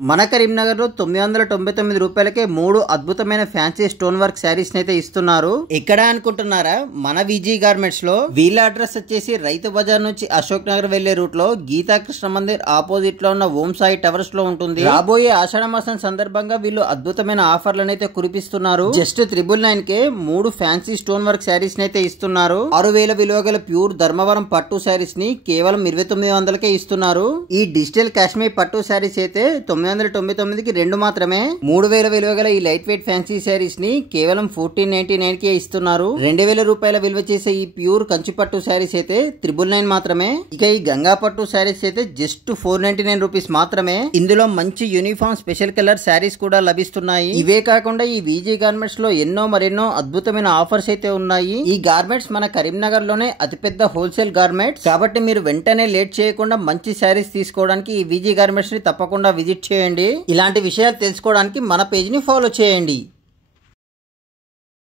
మన కరీంనగర్ లో 999 రూపాయలకే 3 అద్భుతమైన ఫ్యాన్సీ స్టోన్ వర్క్ శారీస్ అయితే ఇస్తున్నారు. ఎక్కడ అనుకుంటున్నారా? మన విజీ గార్మెంట్స్ లో. వీళ్ళ అడ్రస్ వచ్చేసి రైతు బజార్ నుంచి అశోక్ నగర్ వెళ్లే రూట్ లో గీతా కృష్ణ మందిర్ ఆపోజిట్ లో ఉన్న ఓం సాయి టవర్స్ లో ఉంటుంది. రాబోయే ఆషాఢ మాసం సందర్భంగా వీళ్ళు అద్భుతమైన ఆఫర్లను అయితే కురిపిస్తున్నారు. జస్ట్ 999 కే 3 ఫ్యాన్సీ స్టోన్ వర్క్ శారీస్ అయితే ఇస్తున్నారు. 6000 విలువ గల ప్యూర్ ధర్మవరం పట్టు శారీస్ ని కేవలం 2900కే ఇస్తున్నారు. ఈ డిజిటల్ కాశ్మీర్ పట్టు శారీస్ అయితే 999కి 2 మాత్రమే. 3000 విలువ గల ఈ లైట్ వెయిట్ ఫ్యాన్సీ శారీస్ ని కేవలం 1499కే ఇస్తున్నారు. 2000 రూపాయల విలువ చేసే ఈ ప్యూర్ కంచి పట్టు శారీస్ అయితే 999 మాత్రమే. ఇక ఈ గంగా పట్టు శారీస్ అయితే జస్ట్ 499 రూపీస్ మాత్రమే. ఇందులో మంచి యూనిఫామ్ స్పెషల్ కలర్ శారీస్ కూడా లభిస్తున్నాయి. ఇవే కాకుండా ఈ విజీ గార్మెంట్స్ లో ఎన్నో మరెన్నో అద్భుతమైన ఆఫర్స్ అయితే ఉన్నాయి. ఈ గార్మెంట్స్ మన కరీంనగర్ లోనే అతిపెద్ద హోల్సేల్ గార్మెంట్స్ కాబట్టి మీరు వెంటనే లేట్ చేయకుండా మంచి శారీస్ తీసుకోవడానికి ఈ విజీ గార్మెంట్స్ ని తప్పకుండా విజిట్ చేయండి. ఇలాంటి విషయాలు తెలుసుకోవడానికి మన పేజ్ ని ఫాలో చేయండి.